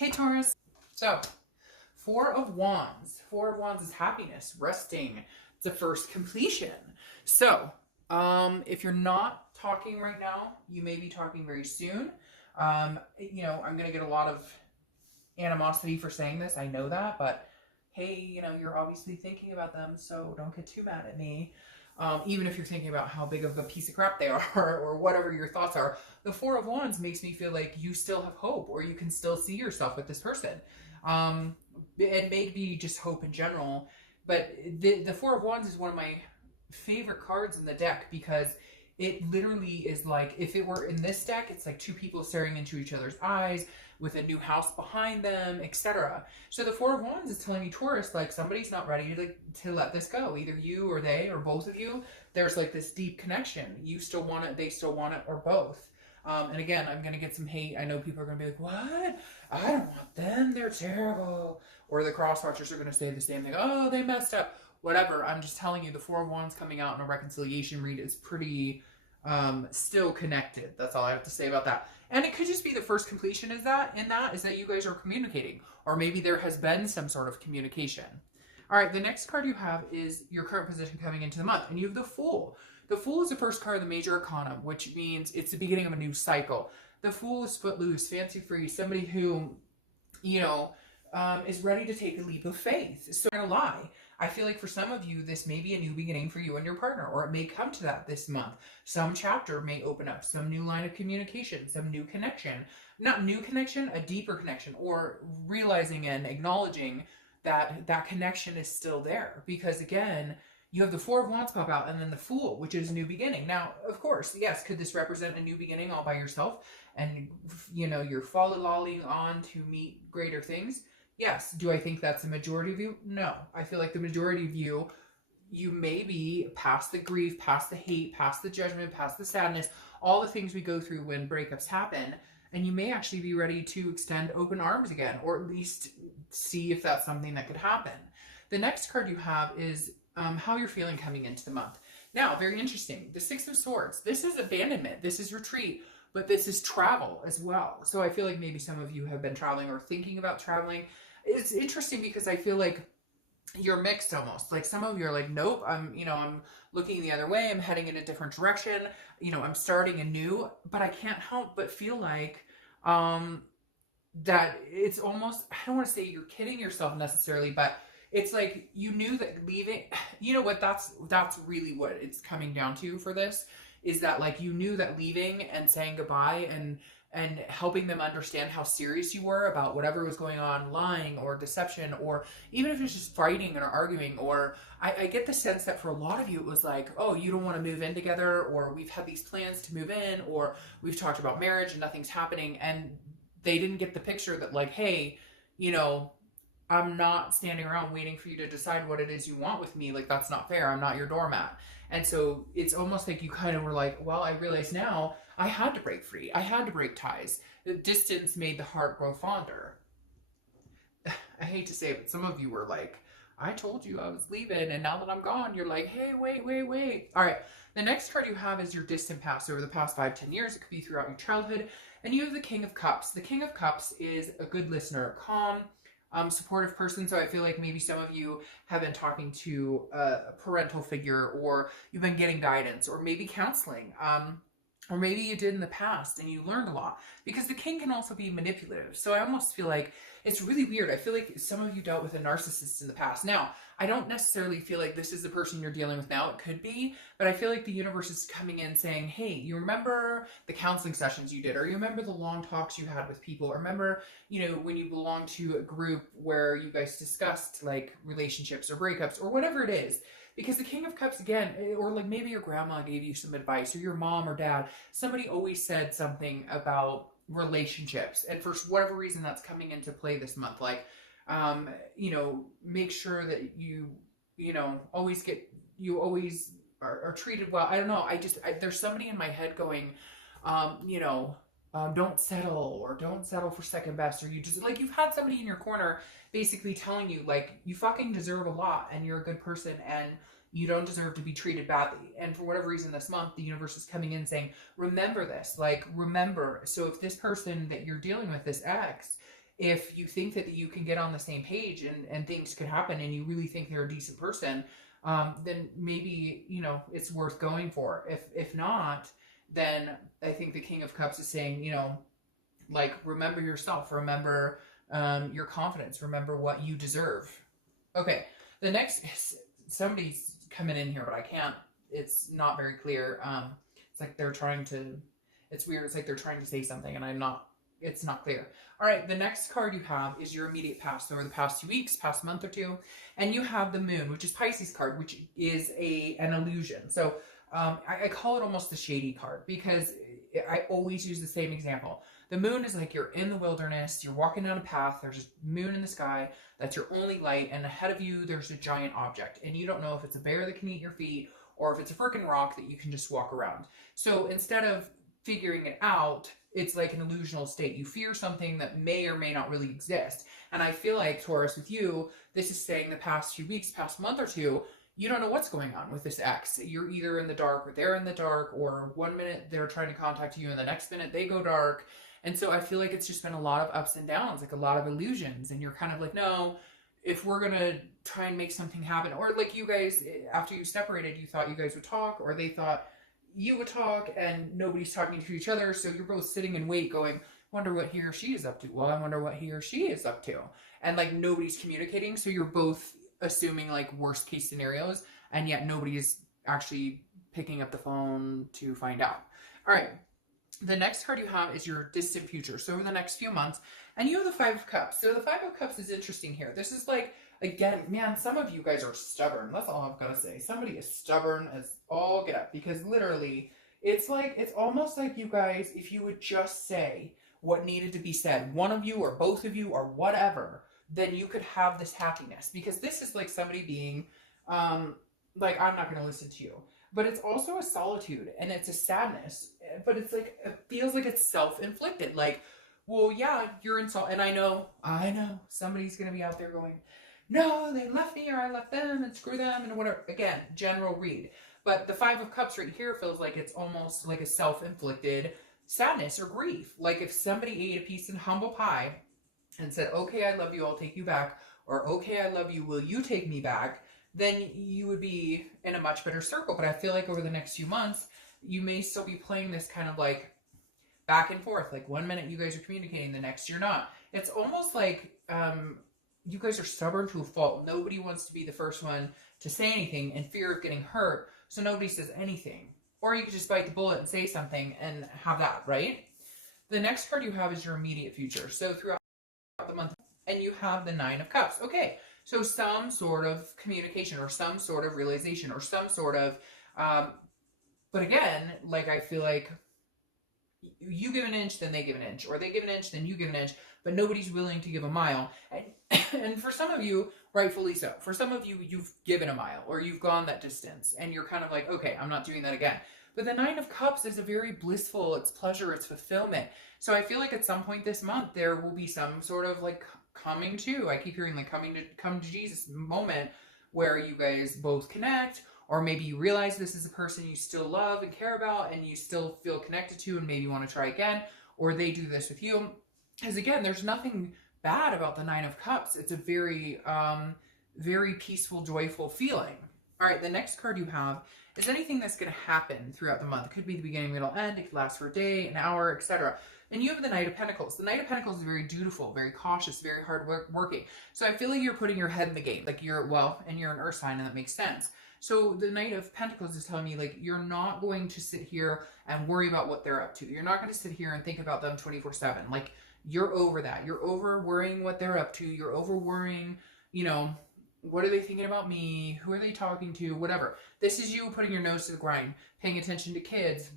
Hey Taurus. So, Four of Wands. Four of Wands is happiness, resting. It's the first completion. So, if you're not talking right now, you may be talking very soon. I'm gonna get a lot of animosity for saying this. I know that, but hey, you're obviously thinking about them, so don't get too mad at me. Even if you're thinking about how big of a piece of crap they are or whatever your thoughts are, the Four of Wands makes me feel like you still have hope or you can still see yourself with this person. It may be just hope in general, but the Four of Wands is one of my favorite cards in the deck because it literally is like, if it were in this deck, it's like two people staring into each other's eyes with a new house behind them, etc. So the Four of Wands is telling me, Taurus, like somebody's not ready to let this go. Either you or they or both of you. There's like this deep connection. You still want it, they still want it, or both. And again, I'm going to get some hate. I know people are going to be like, what? I don't want them. They're terrible. Or the cross watchers are going to say the same thing. Oh, they messed up. Whatever. I'm just telling you, the Four of Wands coming out in a reconciliation read is pretty still connected. That's all I have to say about that. And it could just be the first completion is that you guys are communicating, or maybe there has been some sort of communication. All right, the next card you have is your current position coming into the month, and you have the Fool. The Fool is the first card of the major arcana, which means it's the beginning of a new cycle. The Fool is footloose, fancy free, somebody who, is ready to take a leap of faith. So I'm gonna lie. I feel like for some of you, this may be a new beginning for you and your partner, or it may come to that this month. Some chapter may open up, some new line of communication, some new connection. Not new connection, a deeper connection, or realizing and acknowledging that that connection is still there. Because again, you have the Four of Wands pop out and then the Fool, which is a new beginning. Now, of course, yes, could this represent a new beginning all by yourself? And, you're folly-lolling on to meet greater things? Yes. Do I think that's the majority of you? No. I feel like the majority of you may be past the grief, past the hate, past the judgment, past the sadness, all the things we go through when breakups happen. And you may actually be ready to extend open arms again, or at least see if that's something that could happen. The next card you have is how you're feeling coming into the month. Now, very interesting. The Six of Swords. This is abandonment. This is retreat. But this is travel as well. So I feel like maybe some of you have been traveling or thinking about traveling. It's interesting because I feel like you're mixed almost. Like some of you are like, nope, I'm looking the other way. I'm heading in a different direction. I'm starting anew, but I can't help but feel like that it's almost, I don't want to say you're kidding yourself necessarily, but it's like you knew that leaving, that's really what it's coming down to for this, is that like you knew that leaving and saying goodbye and helping them understand how serious you were about whatever was going on, lying or deception, or even if it's just fighting or arguing, or I get the sense that for a lot of you it was like, oh, you don't want to move in together, or we've had these plans to move in, or we've talked about marriage and nothing's happening, and they didn't get the picture that like, hey, I'm not standing around waiting for you to decide what it is you want with me. Like, that's not fair. I'm not your doormat. And so it's almost like you kind of were like, well, I realize now I had to break free. I had to break ties. The distance made the heart grow fonder. I hate to say it, but some of you were like, I told you I was leaving, and now that I'm gone, you're like, hey, wait. All right. The next card you have is your distant past over the past 5-10 years. It could be throughout your childhood. And you have the King of Cups. The King of Cups is a good listener, calm, supportive person. So I feel like maybe some of you have been talking to a parental figure, or you've been getting guidance, or maybe counseling, or maybe you did in the past and you learned a lot, because the king can also be manipulative. So I almost feel like it's really weird. I feel like some of you dealt with a narcissist in the past. Now, I don't necessarily feel like this is the person you're dealing with now. It could be, but I feel like the universe is coming in saying, hey, you remember the counseling sessions you did, or you remember the long talks you had with people, or remember, when you belonged to a group where you guys discussed like relationships or breakups or whatever it is. Because the King of Cups, again, or like maybe your grandma gave you some advice, or your mom or dad, somebody always said something about relationships. And for whatever reason, that's coming into play this month. Like, make sure that you always are treated well. I don't know. There's somebody in my head going, don't settle, or don't settle for second best, or you just like, you've had somebody in your corner basically telling you like, you fucking deserve a lot and you're a good person and you don't deserve to be treated badly. And for whatever reason this month, the universe is coming in saying, remember this, like, remember. So if this person that you're dealing with, this ex, if you think that you can get on the same page and things could happen and you really think they're a decent person, then maybe, you know, it's worth going for. If not, then I think the King of Cups is saying, you know, like, remember yourself, remember your confidence, remember what you deserve. Okay, the next, somebody's coming in here, but I can't, it's not very clear. It's like they're trying to, it's weird, it's like they're trying to say something and it's not clear. All right, the next card you have is your immediate past, so over the past 2 weeks, past month or two, and you have the Moon, which is Pisces card, which is an illusion. So I call it almost the shady card because I always use the same example. The Moon is like you're in the wilderness, you're walking down a path, there's a moon in the sky, that's your only light, and ahead of you there's a giant object, and you don't know if it's a bear that can eat your feet or if it's a freaking rock that you can just walk around. So instead of figuring it out, it's like an illusional state. You fear something that may or may not really exist. And I feel like, Taurus, with you, this is saying the past few weeks, past month or two, you don't know what's going on with this ex. You're either in the dark or they're in the dark, or one minute they're trying to contact you and the next minute they go dark. And so I feel like it's just been a lot of ups and downs, like a lot of illusions. And you're kind of like, no, if we're going to try and make something happen, or like you guys, after you separated, you thought you guys would talk, or they thought you would talk, and nobody's talking to each other. So you're both sitting in wait going, wonder what he or she is up to. Well, I wonder what he or she is up to. And like nobody's communicating. So you're both assuming like worst case scenarios, and yet nobody is actually picking up the phone to find out. All right. The next card you have is your distant future. So over the next few months, and you have the Five of Cups. So the Five of Cups is interesting here. This is like, again, man, some of you guys are stubborn. That's all I've got to say. Somebody is stubborn as all get up, because literally it's like, it's almost like you guys, if you would just say what needed to be said, one of you or both of you or whatever, then you could have this happiness, because this is like somebody being, like, I'm not going to listen to you. But it's also a solitude, and it's a sadness, but it's like, it feels like it's self-inflicted. Like, well, yeah, you're insulted, and I know, somebody's going to be out there going, no, they left me, or I left them, and screw them, and whatever. Again, general read. But the Five of Cups right here feels like it's almost like a self-inflicted sadness or grief. Like if somebody ate a piece of humble pie and said, okay, I love you, I'll take you back, or okay, I love you, will you take me back? Then you would be in a much better circle. But I feel like over the next few months, you may still be playing this kind of like back and forth. Like one minute you guys are communicating, the next you're not. It's almost like you guys are stubborn to a fault. Nobody wants to be the first one to say anything in fear of getting hurt, so nobody says anything. Or you could just bite the bullet and say something and have that, right? The next card you have is your immediate future. So throughout the month, and you have the Nine of Cups. Okay. So some sort of communication or some sort of realization or some sort of, but again, like I feel like you give an inch, then they give an inch, or they give an inch, then you give an inch, but nobody's willing to give a mile. And for some of you, rightfully so. For some of you, you've given a mile or you've gone that distance and you're kind of like, okay, I'm not doing that again. But the Nine of Cups is a very blissful, it's pleasure, it's fulfillment. So I feel like at some point this month, there will be some sort of like coming to, I keep hearing like come to Jesus moment where you guys both connect, or maybe you realize this is a person you still love and care about and you still feel connected to and maybe want to try again, or they do this with you. Because again, there's nothing bad about the Nine of Cups. It's a very, very peaceful, joyful feeling. All right, the next card you have is anything that's going to happen throughout the month. It could be the beginning, middle, end. It could last for a day, an hour, etc. And you have the Knight of Pentacles. The Knight of Pentacles is very dutiful, very cautious, very hard working. So I feel like you're putting your head in the game. Like you're, well, and you're an earth sign, and that makes sense. So the Knight of Pentacles is telling me like you're not going to sit here and worry about what they're up to. You're not going to sit here and think about them 24/7. Like you're over that. You're over worrying what they're up to. You're over worrying, you know, what are they thinking about me? Who are they talking to? Whatever. This is you putting your nose to the grind, paying attention to kids,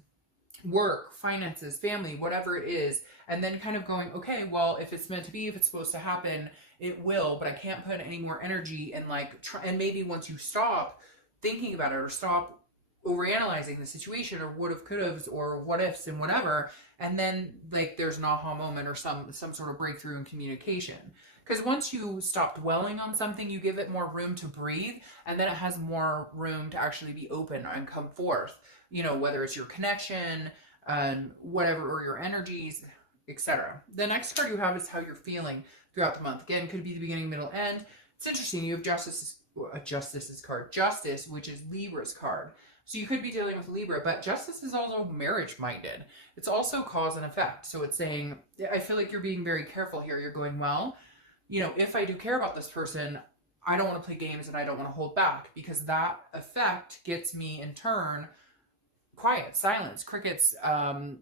work, finances, family, whatever it is, and then kind of going, okay, well, if it's meant to be, if it's supposed to happen, it will, but I can't put any more energy and like, and maybe once you stop thinking about it or stop overanalyzing the situation or would have, could have, or what ifs and whatever, and then like there's an aha moment or some sort of breakthrough in communication. Because once you stop dwelling on something, you give it more room to breathe, and then it has more room to actually be open and come forth. You know, whether it's your connection, whatever, or your energies, etc. The next card you have is how you're feeling throughout the month. Again, could be the beginning, middle, end. It's interesting. You have Justice's card. Justice, which is Libra's card. So you could be dealing with Libra, but Justice is also marriage-minded. It's also cause and effect. So it's saying, I feel like you're being very careful here. You're going, well, you know, if I do care about this person, I don't want to play games and I don't want to hold back, because that effect gets me in turn quiet, silence, crickets,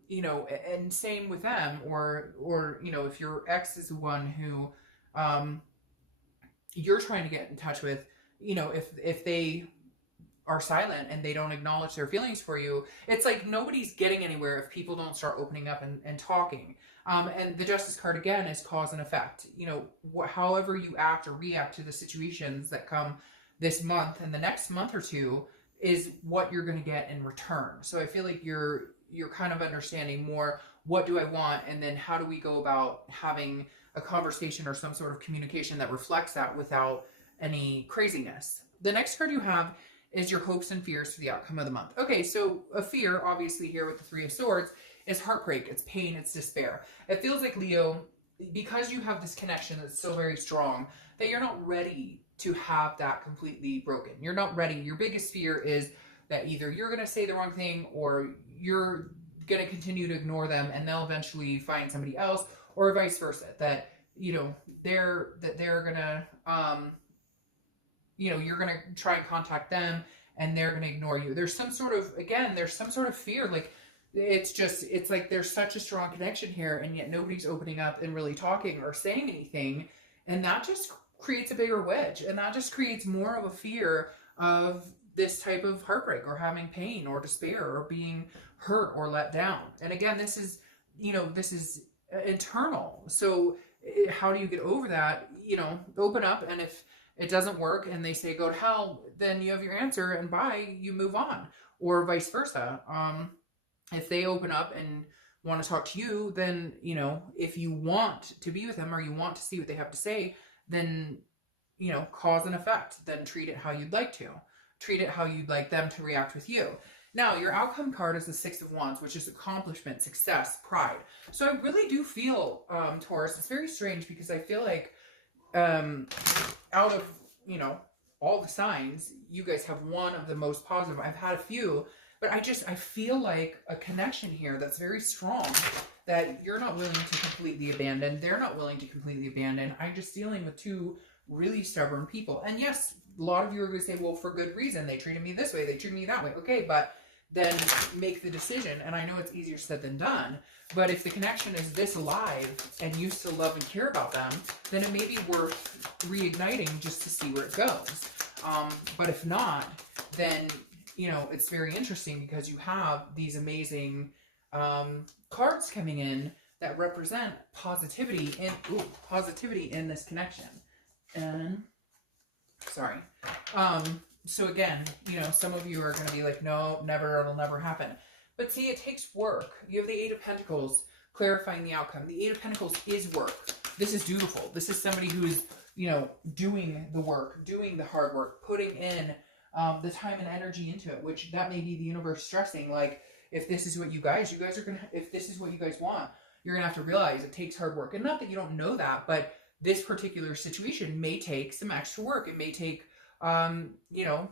you know, and same with them. Or, you know, if your ex is the one who you're trying to get in touch with, you know, if they are silent and they don't acknowledge their feelings for you, it's like nobody's getting anywhere if people don't start opening up and talking. And the Justice card, again, is cause and effect. You know, however you act or react to the situations that come this month and the next month or two is what you're going to get in return. So I feel like you're kind of understanding more, what do I want, and then how do we go about having a conversation or some sort of communication that reflects that without any craziness. The next card you have is your hopes and fears for the outcome of the month. Okay, so a fear, obviously here with the Three of Swords, is heartbreak, it's pain, it's despair. It feels like, Leo, because you have this connection that's so very strong, that you're not ready to have that completely broken. You're not ready. Your biggest fear is that either you're going to say the wrong thing or you're going to continue to ignore them and they'll eventually find somebody else, or vice versa, that, you know, they're going to, you know, you're going to try and contact them and they're going to ignore you. There's some sort of, again, there's some sort of fear. Like, it's like there's such a strong connection here, and yet nobody's opening up and really talking or saying anything. And that just creates a bigger wedge, and that just creates more of a fear of this type of heartbreak or having pain or despair or being hurt or let down. And again, this is, you know, this is internal. So how do you get over that? You know, open up, and if it doesn't work and they say go to hell, then you have your answer and bye, you move on, or vice versa. If they open up and want to talk to you, then, you know, if you want to be with them or you want to see what they have to say, then, you know, cause and effect, then treat it how you'd like to. Treat it how you'd like them to react with you. Now, your outcome card is the Six of Wands, which is accomplishment, success, pride. So I really do feel, Taurus, it's very strange because I feel like out of, you know, all the signs, you guys have one of the most positive. I've had a few, but I feel like a connection here that's very strong, that you're not willing to completely abandon. They're not willing to completely abandon. I'm just dealing with two really stubborn people. And yes, a lot of you are going to say, well, for good reason. They treated me this way. They treated me that way. Okay, but then make the decision. And I know it's easier said than done, but if the connection is this alive and you still love and care about them, then it may be worth reigniting just to see where it goes. But if not, then, you know, it's very interesting because you have these amazing cards coming in that represent positivity in this connection. And sorry. So again, you know, some of you are going to be like, no, never, it'll never happen. But see, it takes work. You have the Eight of Pentacles clarifying the outcome. The Eight of Pentacles is work. This is dutiful. This is somebody who is, you know, doing the work, doing the hard work, putting in the time and energy into it, which that may be the universe stressing. Like, if this is what you guys are going to, if this is what you guys want, you're going to have to realize it takes hard work. And not that you don't know that, but this particular situation may take some extra work. It may take, you know,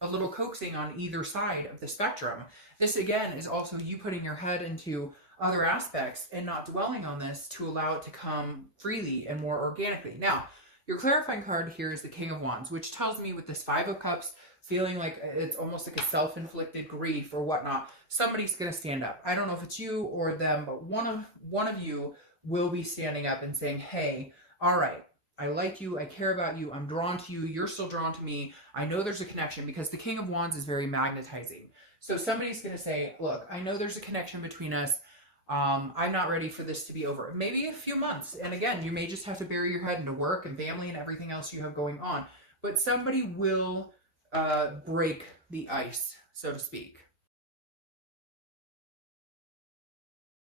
a little coaxing on either side of the spectrum. This, again, is also you putting your head into other aspects and not dwelling on this to allow it to come freely and more organically. Now, your clarifying card here is the King of Wands, which tells me with this Five of Cups, feeling like it's almost like a self-inflicted grief or whatnot, somebody's going to stand up. I don't know if it's you or them, but one of you will be standing up and saying, hey, all right, I like you, I care about you, I'm drawn to you, you're still drawn to me, I know there's a connection, because the King of Wands is very magnetizing. So somebody's going to say, look, I know there's a connection between us, I'm not ready for this to be over. Maybe a few months, and again, you may just have to bury your head into work and family and everything else you have going on, but somebody will break the ice, so to speak.